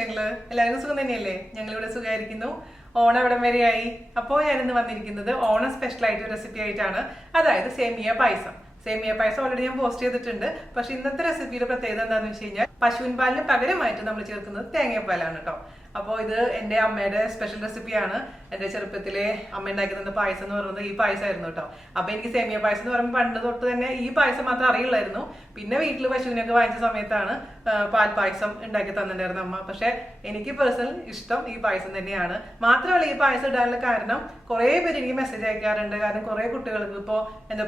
വിശേഷങ്ങള്? എല്ലാവർക്കും സുഖം തന്നെയല്ലേ? ഞങ്ങളിവിടെ സുഖമായിരിക്കുന്നു. ഓണം എവിടം വരെയായി? അപ്പോൾ ഞാനിന്ന് വന്നിരിക്കുന്നത് ഓണം സ്പെഷ്യൽ ആയിട്ട് റെസിപ്പി ആയിട്ടാണ്. അതായത് സേമിയ പായസം. സേമിയ പായസം ഓൾറെഡി ഞാൻ പോസ്റ്റ് ചെയ്തിട്ടുണ്ട്. പക്ഷെ ഇന്നത്തെ റെസിപ്പിയുടെ പ്രത്യേകത എന്താണെന്ന് വെച്ച് കഴിഞ്ഞാൽ പശുവിൻ പാലിന് പകരമായിട്ട് നമ്മൾ ചേർക്കുന്നത് തേങ്ങാപ്പാലാണ് കേട്ടോ. അപ്പോൾ ഇത് എൻ്റെ അമ്മയുടെ സ്പെഷ്യൽ റെസിപ്പിയാണ്. എൻ്റെ ചെറുപ്പത്തിലെ അമ്മ ഉണ്ടാക്കി തന്ന പായസം എന്ന് പറയുന്നത് ഈ പായസമായിരുന്നു കേട്ടോ. അപ്പോൾ എനിക്ക് സേമിയ പായസം എന്ന് പറയുമ്പോൾ പണ്ട് തൊട്ട് തന്നെ ഈ പായസം മാത്രം അറിയില്ലായിരുന്നു. പിന്നെ വീട്ടിൽ പശുവിനൊക്കെ വാങ്ങിച്ച സമയത്താണ് പാൽ പായസം ഉണ്ടാക്കി തന്നിട്ടുണ്ടായിരുന്നു അമ്മ. പക്ഷെ എനിക്ക് പേഴ്സണൽ ഇഷ്ടം ഈ പായസം തന്നെയാണ്. മാത്രമല്ല ഈ പായസം ഇടാനുള്ള കാരണം കുറേ പേര് എനിക്ക് മെസ്സേജ് അയക്കാറുണ്ട്. കാരണം കുറേ കുട്ടികൾക്ക് ഇപ്പോൾ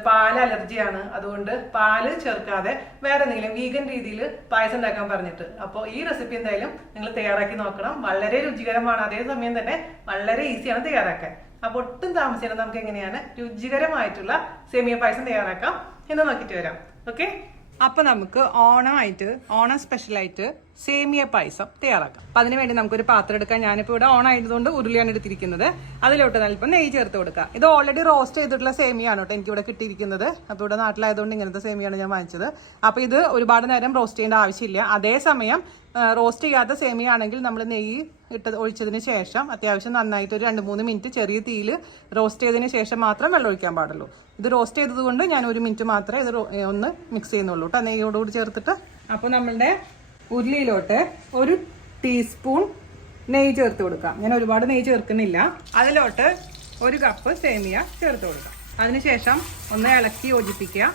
പാൽ അലർജിയാണ്. അതുകൊണ്ട് പാല് ചേർക്കാതെ വേറെ എന്തെങ്കിലും വീഗൻ രീതിയിൽ പായസം ഉണ്ടാക്കാൻ പറഞ്ഞിട്ട്. അപ്പോൾ ഈ റെസിപ്പി എന്തായാലും നിങ്ങൾ തയ്യാറാക്കി നോക്കണം. വളരെ രുചികരമാണ്, അതേസമയം തന്നെ വളരെ ഈസിയാണ് തയ്യാറാക്കാൻ. അപ്പൊ ഒട്ടും താമസിച്ചാൽ നമുക്ക് എങ്ങനെയാണ് രുചികരമായിട്ടുള്ള സേമിയ പായസം തയ്യാറാക്കാം എന്ന് നോക്കിയിട്ട് വരാം. ഓക്കെ, അപ്പൊ നമുക്ക് ഓണം സ്പെഷ്യൽ ആയിട്ട് സേമിയ പായസം തയ്യാറാക്കാം. അപ്പൊ അതിനുവേണ്ടി നമുക്കൊരു പാത്രം എടുക്കാം. ഞാനിപ്പോ ഇവിടെ ഓണം ആയതുകൊണ്ട് ഉരുളിയാണ് എടുത്തിരിക്കുന്നത്. അതിലോട്ട് അല്പം നെയ്യ് ചേർത്ത് കൊടുക്കാം. ഇത് ഓൾറെഡി റോസ്റ്റ് ചെയ്തിട്ടുള്ള സേമിയാണ് കേട്ടോ എനിക്ക് ഇവിടെ കിട്ടിയിരിക്കുന്നത്. അപ്പൊ ഇവിടെ നാട്ടിലായതുകൊണ്ട് ഇങ്ങനത്തെ സേമിയാണ് ഞാൻ വാങ്ങിച്ചത്. അപ്പൊ ഇത് ഒരുപാട് നേരം റോസ്റ്റ് ചെയ്യേണ്ട ആവശ്യമില്ല. അതേസമയം റോസ്റ്റ് ചെയ്യാത്ത സേമിയ ആണെങ്കിൽ നമ്മൾ നെയ്യ് ഒഴിച്ചതിന് ശേഷം അത്യാവശ്യം നന്നായിട്ട് ഒരു 2-3 മിനിറ്റ് ചെറിയ തീയിൽ റോസ്റ്റ് ചെയ്തതിന് ശേഷം മാത്രം വെള്ളം ഒഴിക്കാൻ പാടുള്ളൂ. ഇത് റോസ്റ്റ് ചെയ്തത് കൊണ്ട് ഞാൻ 1 മിനിറ്റ് മാത്രമേ ഇത് ഒന്ന് മിക്സ് ചെയ്യുന്നുള്ളൂ കേട്ടോ, നെയ്യോടുകൂടി ചേർത്തിട്ട്. അപ്പോൾ നമ്മളുടെ ഉരുളിയിലോട്ട് 1 ടീസ്പൂൺ നെയ്യ് ചേർത്ത് കൊടുക്കാം. ഞാൻ ഒരുപാട് നെയ്യ് ചേർക്കുന്നില്ല. അതിലോട്ട് 1 കപ്പ് സേമിയ ചേർത്ത് കൊടുക്കാം. അതിനുശേഷം ഒന്ന് ഇളക്കി യോജിപ്പിക്കുക.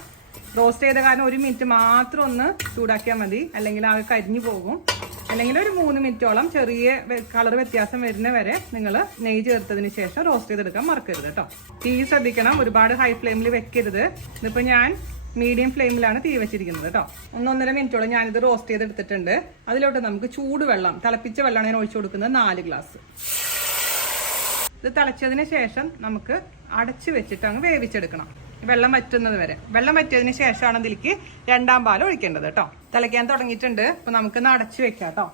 റോസ്റ്റ് ചെയ്ത കാരണം 1 മിനിറ്റ് മാത്രം ഒന്ന് ചൂടാക്കിയാൽ മതി, അല്ലെങ്കിൽ ആകെ കരിഞ്ഞു പോകും. അല്ലെങ്കിൽ ഒരു 3 മിനിറ്റോളം ചെറിയ കളർ വ്യത്യാസം വരുന്ന വരെ നിങ്ങൾ നെയ്യ് ചേർത്തതിന് ശേഷം റോസ്റ്റ് ചെയ്തെടുക്കാൻ മറക്കരുത് കേട്ടോ. തീ ശ്രദ്ധിക്കണം, ഒരുപാട് ഹൈ ഫ്ലെയിമിൽ വെക്കരുത്. ഇതിപ്പോൾ ഞാൻ മീഡിയം ഫ്ലെയിമിലാണ് തീ വെച്ചിരിക്കുന്നത് കേട്ടോ. 1-1.5 മിനിറ്റോളം ഞാനിത് റോസ്റ്റ് ചെയ്തെടുത്തിട്ടുണ്ട്. അതിലോട്ട് നമുക്ക് ചൂടുവെള്ളം, തിളപ്പിച്ച വെള്ളമാണ് ഞാൻ ഒഴിച്ചു കൊടുക്കുന്നത്, 4 ഗ്ലാസ്. ഇത് തിളച്ചതിന് ശേഷം നമുക്ക് അടച്ചു വെച്ചിട്ട് അങ്ങ് വേവിച്ചെടുക്കണം, വെള്ളം വറ്റുന്നത് വരെ. വെള്ളം വറ്റിയതിന് ശേഷമാണ് ഇതിലേക്ക് 2ാം പാൽ ഒഴിക്കേണ്ടത് കേട്ടോ. തിളയ്ക്കാൻ തുടങ്ങിയിട്ടുണ്ട്. അപ്പൊ നമുക്കൊന്ന് അടച്ചു വെക്കാം കേട്ടോ.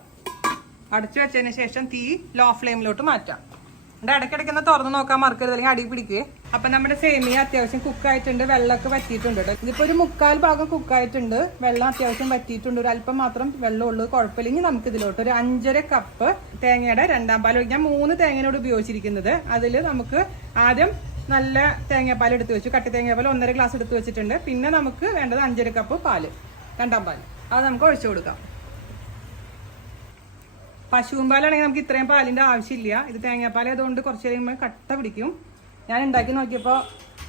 അടച്ചു വെച്ചതിന് ശേഷം തീ ലോ ഫ്ലെയിമിലോട്ട് മാറ്റാം. ഇടയ്ക്കിടയ്ക്കൊന്ന് തുറന്ന് നോക്കാൻ മറക്കരുത്, അല്ലെങ്കിൽ അടി പിടിക്കുക. അപ്പൊ നമ്മുടെ സേമിയ അത്യാവശ്യം കുക്കായിട്ടുണ്ട്, വെള്ളമൊക്കെ വറ്റിയിട്ടുണ്ട് കേട്ടോ. ഇതിപ്പോ ഒരു 3/4 ഭാഗം കുക്കായിട്ടുണ്ട്, വെള്ളം അത്യാവശ്യം വറ്റിയിട്ടുണ്ട്. ഒരു അല്പം മാത്രം വെള്ളമുള്ളൂ, കുഴപ്പമില്ലെങ്കിൽ നമുക്ക് ഇതിലോട്ട് ഒരു 5.5 കപ്പ് തേങ്ങയുടെ 2ാം പാൽ ഒഴിക്കാം. 3 തേങ്ങയോട് ഉപയോഗിച്ചിരിക്കുന്നത്. അതിൽ നമുക്ക് ആദ്യം നല്ല തേങ്ങാപ്പാൽ എടുത്ത് വെച്ചു, കട്ടി തേങ്ങാപ്പാൽ 1.5 ഗ്ലാസ് എടുത്ത് വെച്ചിട്ടുണ്ട്. പിന്നെ നമുക്ക് വേണ്ടത് 5.5 കപ്പ് പാല്, 2ാം പാൽ. അത് നമുക്ക് ഒഴിച്ചു കൊടുക്കാം. പശുവും പാലാണെങ്കിൽ നമുക്ക് ഇത്രയും പാലിന്റെ ആവശ്യമില്ല. ഇത് തേങ്ങാപ്പാൽ ആയതുകൊണ്ട് കുറച്ച് കഴിയുമ്പോൾ കട്ട പിടിക്കും. ഞാൻ ഉണ്ടാക്കി നോക്കിയപ്പോൾ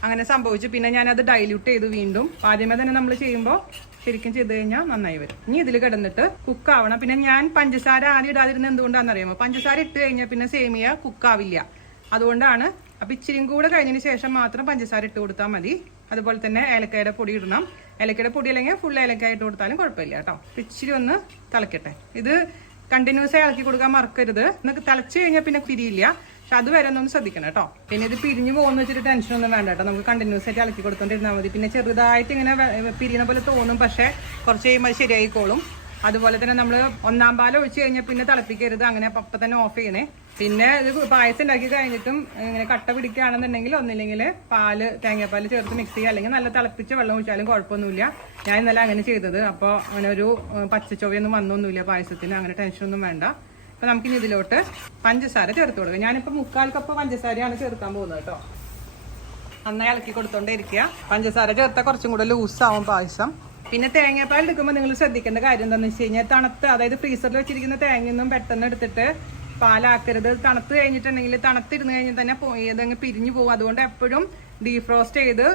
അങ്ങനെ സംഭവിച്ചു. പിന്നെ ഞാനത് ഡൈല്യൂട്ട് ചെയ്തു വീണ്ടും. ആദ്യമേ തന്നെ നമ്മൾ ചെയ്യുമ്പോൾ ശരിക്കും ചെയ്ത് കഴിഞ്ഞാൽ നന്നായി വരും. ഇനി ഇതിൽ കിടന്നിട്ട് കുക്കാവണം. പിന്നെ ഞാൻ പഞ്ചസാര ആദ്യം ഇടാതിരുന്നത് എന്തുകൊണ്ടാണെന്നറിയാമോ? പഞ്ചസാര ഇട്ട് കഴിഞ്ഞാൽ പിന്നെ സേമിയ കുക്കാവില്ല, അതുകൊണ്ടാണ്. അപ്പൊ ഇച്ചിരിയും കൂടെ കഴിഞ്ഞതിന് ശേഷം മാത്രം പഞ്ചസാര ഇട്ട് കൊടുത്താൽ മതി. അതുപോലെ തന്നെ ഏലക്കായുടെ പൊടി ഇടണം. ഏലക്കയുടെ പൊടി അല്ലെങ്കിൽ ഫുൾ ഏലക്കായ ഇട്ട് കൊടുത്താലും കുഴപ്പമില്ല കേട്ടോ. ഇച്ചിരി ഒന്ന് തിളക്കട്ടെ. ഇത് കണ്ടിന്യൂസ് ആയി ഇളക്കി കൊടുക്കാൻ മറക്കരുത്. എന്നൊക്കെ തിളച്ചു കഴിഞ്ഞാൽ പിന്നെ പിരിയില്ല. പക്ഷെ അത് വരെ ഒന്ന് ശ്രദ്ധിക്കണം കേട്ടോ. പിന്നെ ഇത് പിരിഞ്ഞു പോകുന്ന വെച്ചിട്ട് ടെൻഷനൊന്നും വേണ്ട കേട്ടോ. നമുക്ക് കണ്ടിന്യൂസ് ആയിട്ട് ഇളക്കി കൊടുത്തോണ്ടിരുന്നാൽ മതി. പിന്നെ ചെറുതായിട്ട് ഇങ്ങനെ പിരിയുന്ന പോലെ തോന്നും, പക്ഷെ കുറച്ച് കഴിയുമ്പോൾ അത് ശരിയായിക്കോളും. അതുപോലെ തന്നെ നമ്മൾ 1ാം പാൽ ഒഴിച്ച് കഴിഞ്ഞാൽ പിന്നെ തിളപ്പിക്കരുത്, അങ്ങനെ അപ്പം തന്നെ ഓഫ് ചെയ്യണേ. പിന്നെ ഇത് പായസം ഉണ്ടാക്കി കഴിഞ്ഞിട്ടും ഇങ്ങനെ കട്ട പിടിക്കുകയാണെന്നുണ്ടെങ്കിൽ ഒന്നില്ലെങ്കിൽ പാല്, തേങ്ങാപ്പാൽ ചേർത്ത് മിക്സ് ചെയ്യുക, അല്ലെങ്കിൽ നല്ല തിളപ്പിച്ച വെള്ളം ഒഴിച്ചാലും കുഴപ്പമൊന്നുമില്ല. ഞാൻ ഇന്നലെ അങ്ങനെ ചെയ്തത്. അപ്പോൾ അങ്ങനെ ഒരു പച്ചച്ചൊവയൊന്നും വന്നൊന്നുമില്ല പായസത്തിന്, അങ്ങനെ ടെൻഷനൊന്നും വേണ്ട. അപ്പൊ നമുക്കിനി ഇതിലോട്ട് പഞ്ചസാര ചേർത്ത് കൊടുക്കുക. ഞാനിപ്പോൾ 3/4 കപ്പ് പഞ്ചസാരയാണ് ചേർക്കാൻ പോകുന്നത് കേട്ടോ. നന്നായി ഇളക്കി കൊടുത്തോണ്ടേ ഇരിക്കുക. പഞ്ചസാര ചേർത്താൽ കുറച്ചും കൂടെ ലൂസാവും പായസം. പിന്നെ തേങ്ങാപ്പാൽ എടുക്കുമ്പോൾ നിങ്ങൾ ശ്രദ്ധിക്കേണ്ട കാര്യം എന്താണെന്ന് വെച്ച് കഴിഞ്ഞാൽ തണുത്ത്, അതായത് ഫ്രീസറിൽ വെച്ചിരിക്കുന്ന തേങ്ങയൊന്നും പെട്ടെന്ന് എടുത്തിട്ട് പാലാക്കരുത്. തണുത്ത് കഴിഞ്ഞിട്ടുണ്ടെങ്കിൽ തണുത്തിരുന്ന് കഴിഞ്ഞാൽ തന്നെ ഇതങ്ങ് പിരിഞ്ഞു പോകും. അതുകൊണ്ട് എപ്പോഴും ഡീഫ്രോസ്റ്റ് ചെയ്ത്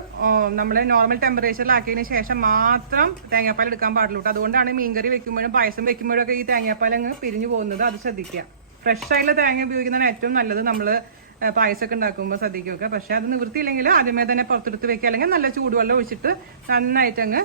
നമ്മൾ നോർമൽ ടെമ്പറേച്ചറിലാക്കിയതിന് ശേഷം മാത്രം തേങ്ങാപ്പാൽ എടുക്കാൻ പാടുള്ളൂ. അതുകൊണ്ടാണ് മീൻകറി വെക്കുമ്പോഴും പായസം വെക്കുമ്പോഴും ഒക്കെ ഈ തേങ്ങാപ്പാൽ അങ്ങ് പിരിഞ്ഞു പോകുന്നത്. അത് ശ്രദ്ധിക്കുക. ഫ്രഷ് ആയിട്ടുള്ള തേങ്ങ ഉപയോഗിക്കുന്നതാണ് ഏറ്റവും നല്ലത്. നമ്മൾ പായസമൊക്കെ ഉണ്ടാക്കുമ്പോൾ ശ്രദ്ധിക്കുക. പക്ഷെ അത് നിവൃത്തിയില്ലെങ്കിൽ ആദ്യമേ തന്നെ പുറത്തെടുത്ത് വെക്കുക, അല്ലെങ്കിൽ നല്ല ചൂടുവെള്ളം ഒഴിച്ചിട്ട് നന്നായിട്ട് അങ്ങ്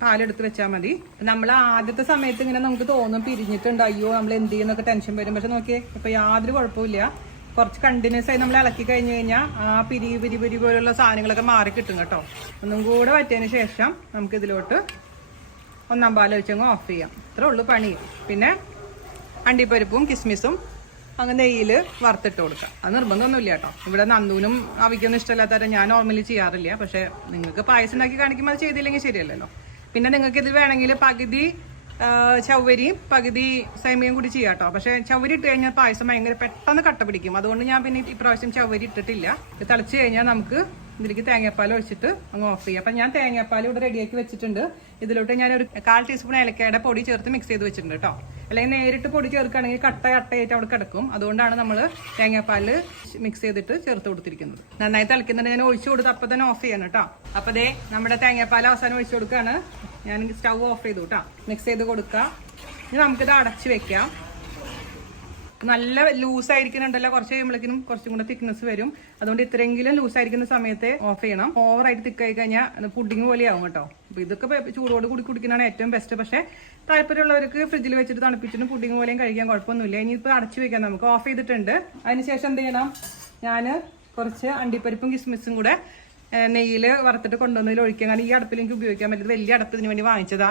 പാലെടുത്ത് വെച്ചാൽ മതി. നമ്മൾ ആദ്യത്തെ സമയത്ത് ഇങ്ങനെ നമുക്ക് തോന്നും പിരിഞ്ഞിട്ടുണ്ട്, അയ്യോ നമ്മൾ എന്ത് ചെയ്യുന്നൊക്കെ ടെൻഷൻ വരും. പക്ഷെ നോക്കിയേ, ഇപ്പൊ യാതൊരു കുഴപ്പമില്ല. കുറച്ച് കണ്ടിന്യൂസ് ആയി നമ്മൾ ഇളക്കി കഴിഞ്ഞ് കഴിഞ്ഞാൽ ആ പിരി പോലുള്ള സാധനങ്ങളൊക്കെ മാറി കിട്ടും കേട്ടോ. ഒന്നും കൂടെ വറ്റിയതിന് ശേഷം നമുക്ക് ഇതിലോട്ട് 1ാം പാൽ ഒഴിച്ചങ്ങ് ഓഫ് ചെയ്യാം. ഇത്രേ ഉള്ളൂ പണി. പിന്നെ അണ്ടിപ്പരിപ്പും കിസ്മിസും അങ്ങ് നെയ്യിൽ വറുത്തിട്ട് കൊടുക്കാം. അത് നിർബന്ധമൊന്നുമില്ല കേട്ടോ. ഇവിടെ നന്ദൂനും അവിക്കൊന്നും ഇഷ്ടമില്ലാത്തവരെ ഞാൻ നോർമലി ചെയ്യാറില്ല. പക്ഷെ നിങ്ങൾക്ക് പായസം ഉണ്ടാക്കി കാണിക്കുമ്പോൾ അത് ചെയ്തില്ലെങ്കിൽ ശരിയല്ലല്ലോ. പിന്നെ നിങ്ങൾക്ക് ഇത് വേണമെങ്കിൽ പകുതി ചവ്വരിയും പകുതി സേമിയയും കൂടി ചെയ്യാം കേട്ടോ. പക്ഷെ ചവ്വരി ഇട്ട് കഴിഞ്ഞാൽ പായസം ഭയങ്കര പെട്ടെന്ന് കട്ട പിടിക്കും. അതുകൊണ്ട് ഞാൻ പിന്നെ ഇപ്രാവശ്യം ചവ്വരി ഇട്ടിട്ടില്ല. ഇത് തിളച്ച് കഴിഞ്ഞാൽ നമുക്ക് ഇതിലേക്ക് തേങ്ങാപ്പാൽ ഒഴിച്ചിട്ട് അങ്ങ് ഓഫ് ചെയ്യാം. അപ്പം ഞാൻ തേങ്ങാപ്പാൽ ഇവിടെ റെഡിയാക്കി വെച്ചിട്ടുണ്ട്. ഇതിലോട്ട് ഞാൻ ഒരു 1/4 ടീസ്പൂൺ ഏലക്കയുടെ പൊടി ചേർത്ത് മിക്സ് ചെയ്ത് വെച്ചിട്ടുണ്ട് കേട്ടോ. അല്ലെങ്കിൽ നേരിട്ട് പൊടി ചേർക്കുകയാണെങ്കിൽ കട്ടയായിട്ട് അവിടെ കിടക്കും. അതുകൊണ്ടാണ് നമ്മൾ തേങ്ങാപ്പാൽ മിക്സ് ചെയ്തിട്ട് ചേർത്ത് കൊടുത്തിരിക്കുന്നത്. നന്നായി തിളക്കുന്നുണ്ട്. ഞാൻ ഒഴിച്ചു കൊടുത്ത് അപ്പം തന്നെ ഓഫ് ചെയ്യണം കേട്ടോ. അപ്പം ദേ നമ്മുടെ തേങ്ങാപ്പാൽ അവസാനം ഒഴിച്ചു കൊടുക്കുകയാണ്. ഞാൻ സ്റ്റൗ ഓഫ് ചെയ്തു കേട്ടോ. മിക്സ് ചെയ്ത് കൊടുക്കുക. ഇനി നമുക്കിത് അടച്ച് വെക്കാം. നല്ല ലൂസ് ആയിരിക്കുന്നുണ്ടല്ലോ, കുറച്ച് കഴിയുമ്പോഴേക്കും കുറച്ചും കൂടെ തിക്നെസ് വരും. അതുകൊണ്ട് ഇത്രയെങ്കിലും ലൂസ് ആയിരിക്കുന്ന സമയത്ത് ഓഫ് ചെയ്യണം. ഓവറായിട്ട് തിക്കായി കഴിഞ്ഞാൽ പുഡിങ് പോലെയാവും കേട്ടോ. അപ്പൊ ഇതൊക്കെ ചൂടോട് കൂടി കുടിക്കുന്നതാണ് ഏറ്റവും ബെസ്റ്റ്. പക്ഷെ താല്പര്യമുള്ളവർക്ക് ഫ്രിഡ്ജിൽ വെച്ചിട്ട് തണുപ്പിച്ചിട്ട് പുഡിങ് പോലെയും കഴിക്കാൻ കുഴപ്പമൊന്നുമില്ല. ഇനിയിപ്പോൾ അടച്ചു വെക്കാം. നമുക്ക് ഓഫ് ചെയ്തിട്ടുണ്ട്. അതിനുശേഷം എന്ത് ചെയ്യണം, ഞാൻ കുറച്ച് അണ്ടിപ്പരിപ്പും കിസ്മിസും കൂടെ നെയ്യിൽ വറുത്തിട്ട് കൊണ്ടുവന്നതിൽ ഒഴിക്കാൻ. കാരണം ഈ അടുപ്പിൽ എനിക്ക് ഉപയോഗിക്കാൻ പറ്റില്ല. വലിയ അടുപ്പ് ഇതിന് വേണ്ടി വാങ്ങിച്ചതാ.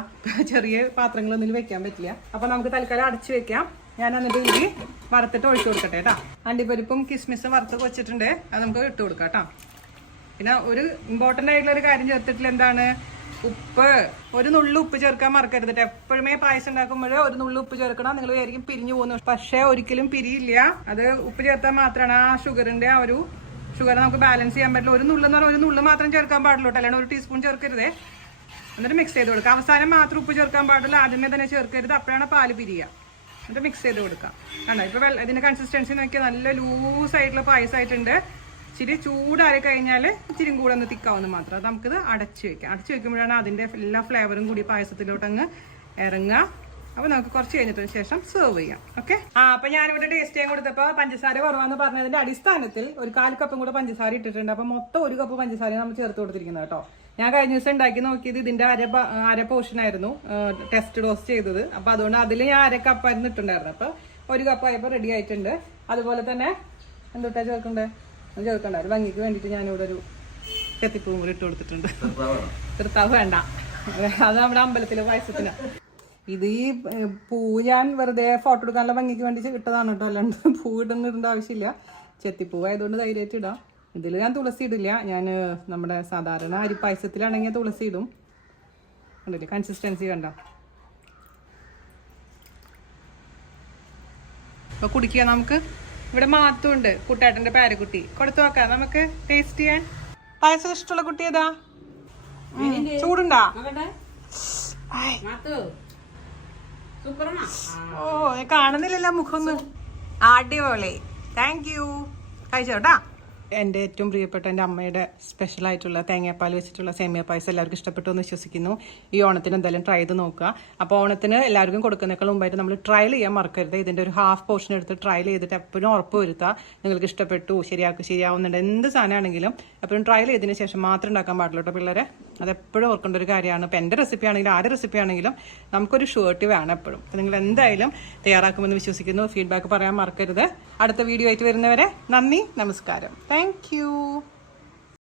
ചെറിയ പാത്രങ്ങളൊന്നും വെക്കാൻ പറ്റില്ല. അപ്പൊ നമുക്ക് തൽക്കാലം അടച്ചു വെക്കാം. ഞാൻ എന്നിട്ട് ഇതിൽ വറുത്തിട്ട് ഒഴിച്ചു കൊടുക്കട്ടെ കേട്ടോ. അണ്ടിപ്പരിപ്പും കിസ്മിസും വറുത്ത് വെച്ചിട്ടുണ്ട്. അത് നമുക്ക് ഇട്ട് കൊടുക്കാം കേട്ടോ. പിന്നെ ഒരു ഇമ്പോർട്ടൻ്റ് ആയിട്ടുള്ള ഒരു കാര്യം ചേർത്തിട്ടില്ല. എന്താണ്? ഉപ്പ്. ഒരു നുള്ളു ഉപ്പ് ചേർക്കാൻ മറക്കരുത്. എപ്പോഴുമേ പായസം ഉണ്ടാക്കുമ്പോൾ ഒരു നുള്ളു ഉപ്പ് ചേർക്കണം. നിങ്ങൾ വിചാരിക്കും പിരിഞ്ഞു പോകുന്നു. പക്ഷേ ഒരിക്കലും പിരിയില്ല. അത് ഉപ്പ് ചേർത്താൽ മാത്രമാണ് ആ ഷുഗറിന്റെ ആ ഒരു ഷുഗർ നമുക്ക് ബാലൻസ് ചെയ്യാൻ പറ്റില്ല. ഒരു നുള്ളു എന്ന് പറഞ്ഞാൽ ഒരു നുള്ളു മാത്രം ചേർക്കാൻ പാടുള്ളൂ. അല്ലെങ്കിൽ 1 ടീസ്പൂൺ ചേർക്കരുതേ. എന്നിട്ട് മിക്സ് ചെയ്ത് കൊടുക്കുക. അവസാനം മാത്രം ഉപ്പ് ചേർക്കാൻ പാടില്ല. ആദ്യമേ തന്നെ ചേർക്കരുത്. അപ്പോഴാണ് പാല് പിരിയുക. എന്നിട്ട് മിക്സ് ചെയ്ത് കൊടുക്കാം. കണ്ടോ ഇപ്പൊ ഇതിന്റെ കൺസിസ്റ്റൻസി നോക്കിയാൽ നല്ല ലൂസ് ആയിട്ടുള്ള പായസമായിട്ടുണ്ട്. ഇച്ചിരി ചൂടാറി കഴിഞ്ഞാൽ ഇച്ചിരി കൂടെ ഒന്ന് തിക്കാവുന്ന മാത്രം. അത് നമുക്കിത് അടച്ചു വെക്കാം. അടച്ചു വെക്കുമ്പോഴാണ് അതിന്റെ എല്ലാ ഫ്ലേവറും കൂടി പായസത്തിലോട്ട് അങ്ങ് ഇറങ്ങുക. അപ്പൊ നമുക്ക് കുറച്ച് കഴിഞ്ഞിട്ടതിന് ശേഷം സെർവ് ചെയ്യാം. ഓക്കെ. അപ്പൊ ഞാനിവിടെ ടേസ്റ്റ് ചെയ്യാൻ കൊടുത്തപ്പോ പഞ്ചസാര കുറവാന്ന് പറഞ്ഞതിന്റെ അടിസ്ഥാനത്തിൽ ഒരു 1/4 കപ്പും കൂടെ പഞ്ചസാര ഇട്ടിട്ടുണ്ട്. അപ്പൊ മൊത്തം 1 കപ്പ് പഞ്ചസാര നമ്മൾ ചേർത്ത് കൊടുത്തിരിക്കുന്നത് കേട്ടോ. ഞാൻ കഴിഞ്ഞ ദിവസം ഉണ്ടാക്കി നോക്കിയത് ഇതിന്റെ അര പോർഷൻ ആയിരുന്നു ടെസ്റ്റ് ഡോസ് ചെയ്തത്. അപ്പൊ അതുകൊണ്ട് അതിൽ ഞാൻ 1/2 കപ്പായിരുന്നു ഇട്ടുണ്ടായിരുന്നു. അപ്പൊ 1 കപ്പ് ആയപ്പോ റെഡി ആയിട്ടുണ്ട്. അതുപോലെ തന്നെ എന്തൊട്ടാ ചേർക്കണ്ടേ ചേർക്കണ്ടായിരുന്നു. ഭംഗിക്ക് വേണ്ടിട്ട് ഞാനിവിടെ ഒരു ചെത്തിപ്പൂവും കൂടി ഇട്ട് കൊടുത്തിട്ടുണ്ട്. തീർത്താവ് വേണ്ട, അത് നമ്മുടെ അമ്പലത്തിലെ പായസത്തിന്. ഇത് ഈ പൂ ഞാൻ വെറുതെ ഫോട്ടോ എടുക്കാനുള്ള ഭംഗിക്ക് വേണ്ടി ഇട്ടതാണ് കേട്ടോ. അല്ലാണ്ട് പൂ ഇടേണ്ട ആവശ്യമില്ല. ചെത്തിപ്പൂവ് ആയതുകൊണ്ട് ധൈര്യമായിട്ട് ഇടാം. ഇതിൽ ഞാൻ തുളസി ഇടില്ല. ഞാൻ നമ്മുടെ സാധാരണ അരിപ്പായസത്തിലാണെങ്കിൽ തുളസി ഇടും. കണ്ടില്ലേ കൺസിസ്റ്റൻസി കണ്ടോ. അപ്പൊ കുടിക്കുക നമുക്ക്. ഇവിടെ മാത്തുണ്ട്, കുട്ടേട്ടന്റെ പേരക്കുട്ടി. കൊടുത്തു നോക്കാം നമുക്ക് ടേസ്റ്റ് ചെയ്യാൻ. പായസം ഇഷ്ടമുള്ള കുട്ടി ഏതാ? ചൂടുണ്ടാ? ഓ കാണുന്നില്ലല്ലോ മുഖമൊന്നും. അടിപൊളി. Thank you. കഴിച്ചോട്ടാ. എൻ്റെ ഏറ്റവും പ്രിയപ്പെട്ട എൻ്റെ അമ്മയുടെ സ്പെഷ്യൽ ആയിട്ടുള്ള തേങ്ങാപ്പാൽ വെച്ചിട്ടുള്ള സേമിയ പായസം എല്ലാവർക്കും ഇഷ്ടപ്പെട്ടു എന്ന് വിശ്വസിക്കുന്നു. ഈ ഓണത്തിന് എന്തായാലും ട്രൈ ചെയ്ത് നോക്കുക. അപ്പോൾ ഓണത്തിന് എല്ലാവർക്കും കൊടുക്കുന്നേക്കാൾ മുമ്പായിട്ട് നമ്മൾ ട്രയൽ ചെയ്യാൻ മറക്കരുത്. ഇതിൻ്റെ ഒരു ഹാഫ് പോർഷൻ എടുത്ത് ട്രയൽ ചെയ്തിട്ട് എപ്പോഴും ഉറപ്പ് വരുത്തുക നിങ്ങൾക്ക് ഇഷ്ടപ്പെട്ടു, ശരിയാവുന്നുണ്ട്. എന്ത് സാധനമാണെങ്കിലും എപ്പോഴും ട്രയൽ ചെയ്തതിന് ശേഷം മാത്രം ഉണ്ടാക്കാൻ പാടില്ല കേട്ടോ പിള്ളേരെ. അതെപ്പോഴും ഓർക്കേണ്ട ഒരു കാര്യമാണ്. ഇപ്പം എൻ്റെ റെസിപ്പി ആണെങ്കിലും ആരുടെ റെസിപ്പി ആണെങ്കിലും നമുക്കൊരു ഷുവർട്ടി വേണം എപ്പോഴും. അപ്പം നിങ്ങൾ എന്തായാലും തയ്യാറാക്കുമെന്ന് വിശ്വസിക്കുന്നു. ഫീഡ്ബാക്ക് പറയാൻ മറക്കരുത്. അടുത്ത വീഡിയോ ആയിട്ട് വരുന്നവരെ നന്ദി, നമസ്കാരം. Thank you.